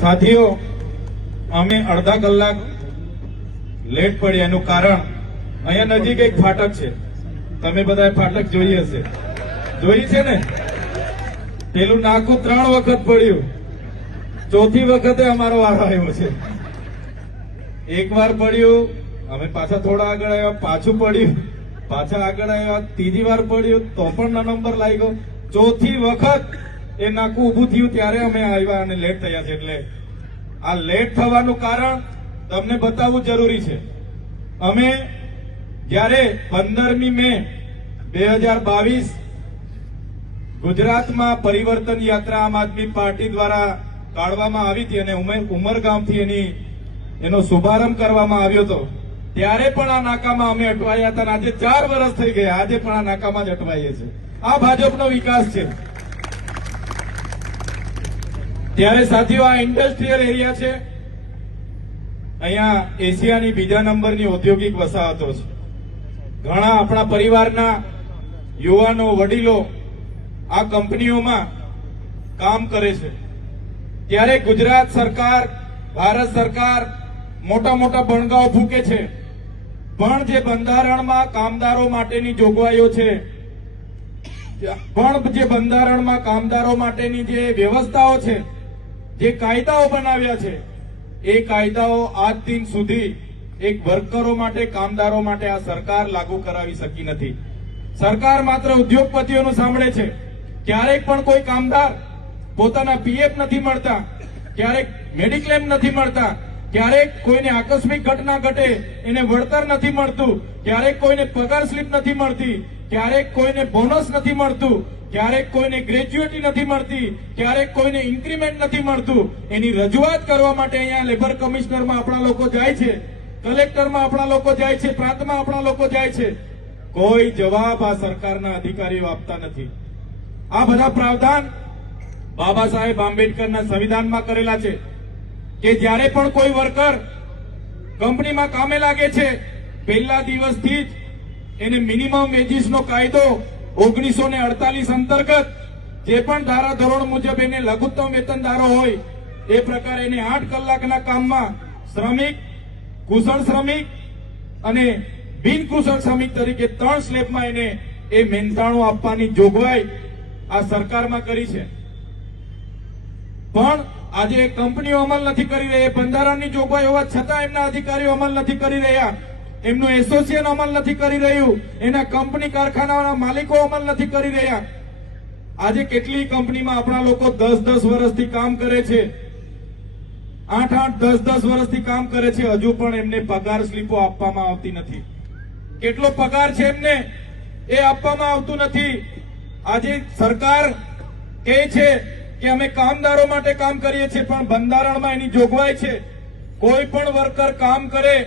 સાથીઓ, અમે અડધા કલાક લેટ પડ્યા એનું કારણ અહીંયા નજીક એક ફાટક છે. તમે બધા ફાટક જોઈ હશે, જોઈ છે ને? પેલું નાકું 3 વખત પડ્યું, ચોથી વખતે અમારો વારો આવ્યો છે. એક વાર પડ્યું, અમે પાછા થોડા આગળ આવ્યા, પાછું પડ્યું, પાછા આગળ આવ્યા, ત્રીજી વાર પડ્યું તો પણ નંબર લાગ્યો, ચોથી વખત એ નાકું ઉભું થયું ત્યારે અમે આવ્યા અને લેટ થયા છે. એટલે આ લેટ થવાનું કારણ તમને બતાવવું જરૂરી છે. અમે જ્યારે 15મી મે 2022 ગુજરાતમાં પરિવર્તન યાત્રા આમ આદમી પાર્ટી દ્વારા કાઢવામાં આવી હતી અને ઉમરગામથી એનો શુભારંભ કરવામાં આવ્યો હતો, ત્યારે પણ આ નાકામાં અમે અટવાયા હતા. આજે 4 વર્ષ થઈ ગયા, આજે પણ આ નાકામાં જ અટવાઈએ છીએ. આ ભાજપનો વિકાસ છે. ત્યારે સાથીઓ, આ ઇન્ડસ્ટ્રીયલ એરિયા છે. અહીંયા એશિયાની બીજા નંબરની ઔદ્યોગિક વસાહતો છે. ઘણા આપણા પરિવારના યુવાનો, વડીલો આ કંપનીઓમાં કામ કરે છે. ત્યારે ગુજરાત સરકાર, ભારત સરકાર મોટા મોટા બણગાઓ ફૂંકે છે, પણ જે બંધારણમાં કામદારો માટેની જોગવાઈઓ છે, પણ જે બંધારણમાં કામદારો માટેની જે વ્યવસ્થાઓ છે, જે કાયદાઓ બનાવ્યા છે, એ કાયદાઓ આજ દિન સુધી એક વર્કરો માટે, કામદારો માટે આ સરકાર લાગુ કરાવી શકી નથી. સરકાર માત્ર ઉદ્યોગપતિઓનું સાંભળે છે. ક્યારેક પણ કોઈ કામદાર પોતાના પીએફ નથી મળતા, ક્યારેક મેડિક્લેમ નથી મળતા, ક્યારેક કોઈને આકસ્મિક ઘટના ઘટે એને વળતર નથી મળતું, ક્યારેક કોઈને પગાર સ્લીપ નથી મળતી, ક્યારેક કોઈને બોનસ નથી મળતું, ક્યારેક કોઈને ગ્રેજ્યુએટી નથી મળતી, ક્યારેક કોઈને ઇન્ક્રીમેન્ટ નથી મળતું. એની રજૂઆત કરવા માટે અહીંયા લેબર કમિશનરમાં આપણા લોકો જાય છે, કલેક્ટરમાં આપણા લોકો જાય છે, પ્રાંતમાં આપણા લોકો જાય છે. કોઈ જવાબ આ સરકારના અધિકારીઓ આપતા નથી. આ બધા પ્રાવધાન બાબા સાહેબ આંબેડકરના સંવિધાનમાં કરેલા છે કે જ્યારે પણ કોઈ વર્કર કંપનીમાં કામે લાગે છે, પહેલા દિવસથી જ એને મિનિમમ વેજીસનો કાયદો 1948 અંતર્ગત જે પણ ધારાધોરણ મુજબ એને લઘુત્તમ વેતનદારો હોય એ પ્રકારે એને 8 કલાકના કામમાં શ્રમિક, કુશળ શ્રમિક અને બિનકુશળ શ્રમિક તરીકે 3 સ્લેબમાં એને એ મહેનતાણું આપવાની જોગવાઈ આ સરકારમાં કરી છે. પણ આજે કંપનીઓ અમલ નથી કરી રહી. બંધારણની જોગવાઈ હોવા છતાં એમના અધિકારીઓ અમલ નથી કરી રહ્યા. એમનું એસોસિએશન અમલ નથી કરી રહ્યું. એના કંપની કારખાનાના માલિકો અમલ નથી કરી રહ્યા. આજે કેટલી કંપનીમાં આપણા લોકો 10-10 વર્ષથી કામ કરે છે, 8-8, 10-10 વર્ષથી કામ કરે છે, હજુ પણ એમને પગાર સ્લીપો આપવામાં આવતી નથી. કેટલો પગાર છે એમને એ આપવામાં આવતું નથી. આજે સરકાર કહે છે કે અમે કામદારો માટે કામ કરીએ છીએ, પણ બંધારણમાં એની જોગવાઈ છે કોઈ પણ વર્કર કામ કરે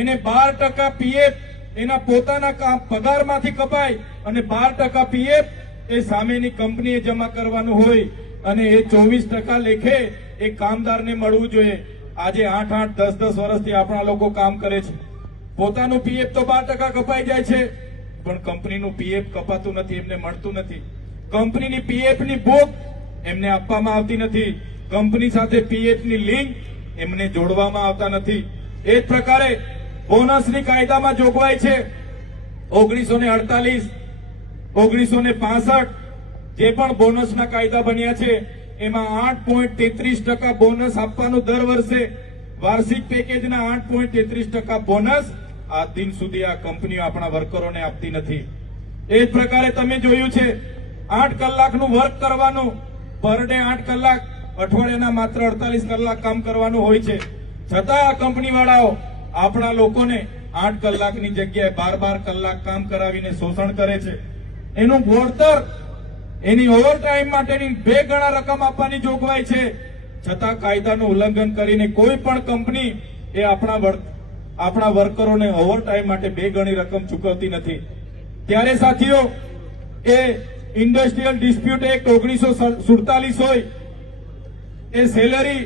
એને 12% પીએફ એના પોતાના પગારમાંથી કપાય અને 12% પીએફ એ સામેની કંપનીએ જમા કરવાનું હોય અને એ 24% લેખે એ કામદારને મળવું જોઈએ. આજે 8-8, 10-10 વર્ષથી આપણા લોકો કામ કરે છે. પોતાનું પીએફ તો 12% કપાઈ જાય છે, પણ કંપનીનું પીએફ કપાતું નથી, એમને મળતું નથી. કંપનીની પીએફની બુક એમને આપવામાં આવતી નથી. કંપની સાથે પીએફની લિંક એમને જોડવામાં આવતા નથી. એ જ પ્રકારે બોનસની કાયદામાં જોગવાઈ છે 1948, 1965 જે પણ બોનસના કાયદા બન્યા છે એમાં 8.33% બોનસ આપવાનું દર વર્ષે. વાર્ષિક પેકેજના 8.33% બોનસ આ દિન સુધી આ કંપનીઓ આપણા વર્કરોને આપતી નથી. એ જ પ્રકારે તમે જોયું છે 8 કલાકનું વર્ક કરવાનું, પર ડે 8 કલાક, અઠવાડિયાના માત્ર 48 કલાક કામ કરવાનું હોય છે. છતાં આ કંપનીવાળાઓ આપણા લોકોને 8 કલાકની જગ્યાએ 12 કલાક કામ કરાવીને શોષણ કરે છે. એનું વળતર, એની ઓવરટાઈમ માટેની 2 ગણા રકમ આપવાની જોગવાઈ છે. છતાં કાયદાનું ઉલ્લંઘન કરીને કોઈ પણ કંપની એ આપણા વર્કરોને ઓવરટાઈમ માટે 2 ગણી રકમ ચૂકવતી નથી. ત્યારે સાથીઓ, એ ઇન્ડસ્ટ્રીયલ ડિસ્પ્યુટ એક્ટ 1947 હોય, એ સેલરી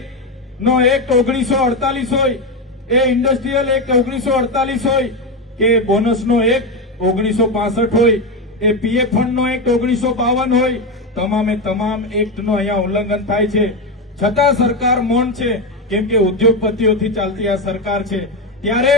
નો એક્ટ 1948 હોય, એ ઇન્ડસ્ટ્રીયલ એક્ટ 1948 હોય કે બોનસનો એક્ટ 1965 હોય, એ પીએફ ફંડનો એક્ટ 1952 હોય, તમામે તમામ એક્ટનો અહીંયા ઉલ્લંઘન થાય છે. છતાં સરકાર મૌન છે, કેમ કે ઉદ્યોગપતિઓથી ચાલતી આ સરકાર છે. ત્યારે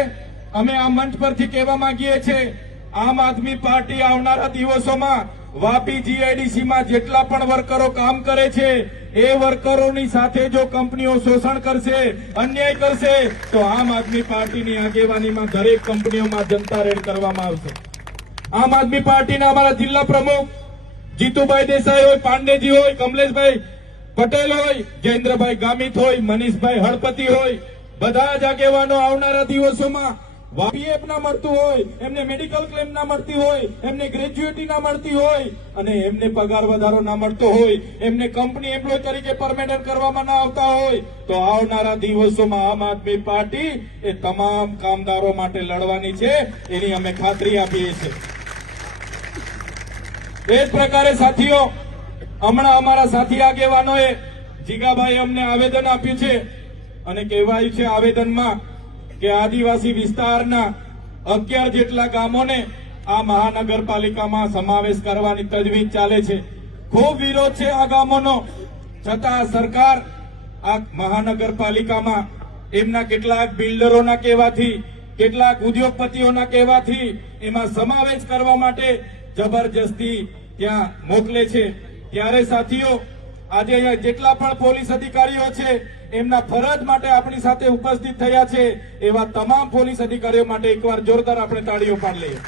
અમે આ મંચ પરથી કહેવા માંગીએ છીએ, આમ આદમી પાર્ટી આવનારા દિવસોમાં વાપી જીઆઈડીસીમાં જેટલા પણ વર્કરો કામ કરે છે એ વર્કરોની સાથે જો કંપનીઓ શોષણ કરશે, અન્યાય કરશે, તો આમ આદમી પાર્ટીની આગેવાનીમાં દરેક કંપનીઓમાં જનતા રેડ કરવામાં આવશે. આમ આદમી પાર્ટીના અમારા જિલ્લા પ્રમુખ જીતુભાઈ દેસાઈ હોય, પાંડેજી હોય, કમલેશભાઈ પટેલ હોય, જયેન્દ્રભાઈ ગામિત હોય, મનીષભાઈ હળપતિ હોય, બધા જ આગેવાનો આવનારા દિવસોમાં વાપીએફ ના મળતું હોય, એમને મેડિકલ ક્લેમ ના મળતી હોય, એમને ગ્રેજ્યુએટી ના મળતી હોય અને એમને પગાર વધારો ના મળતો હોય, એમને કંપની એમ્પ્લોય તરીકે પરમેનન્ટ કરવામાં ના આવતા હોય, તો આવનારા દિવસોમાં આમ આદમી પાર્ટી એ તમામ કામદારો માટે લડવાની છે, એની અમે ખાતરી આપીએ છીએ. એ જ પ્રકારે સાથીઓ, હમણાં અમારા સાથી આગેવાનોએ જીગાભાઈ અમને આવેદન આપ્યું છે અને કહેવાયું છે આવેદનમાં કે આદિવાસી વિસ્તારના 11 જેટલા ગામોને આ મહાનગરપાલિકામાં સમાવેશ કરવાની તજવીજ ચાલે છે. ખૂબ વિરોધ છે આ ગામોનો, છતાં સરકાર આ મહાનગરપાલિકામાં એમના કેટલાક બિલ્ડરોના કહેવાથી, કેટલાક ઉદ્યોગપતિઓના કહેવાથી એમાં સમાવેશ કરવા માટે જબરજસ્તી ત્યાં મોકલે છે. ત્યારે સાથીઓ, આજે અહીંયા જેટલા પણ પોલીસ અધિકારીઓ છે એમના ફરજ માટે આપણી સાથે ઉપસ્થિત થયા છે, એવા તમામ પોલીસ અધિકારીઓ માટે એકવાર જોરદાર આપણે તાળીઓ પાડી લઈએ.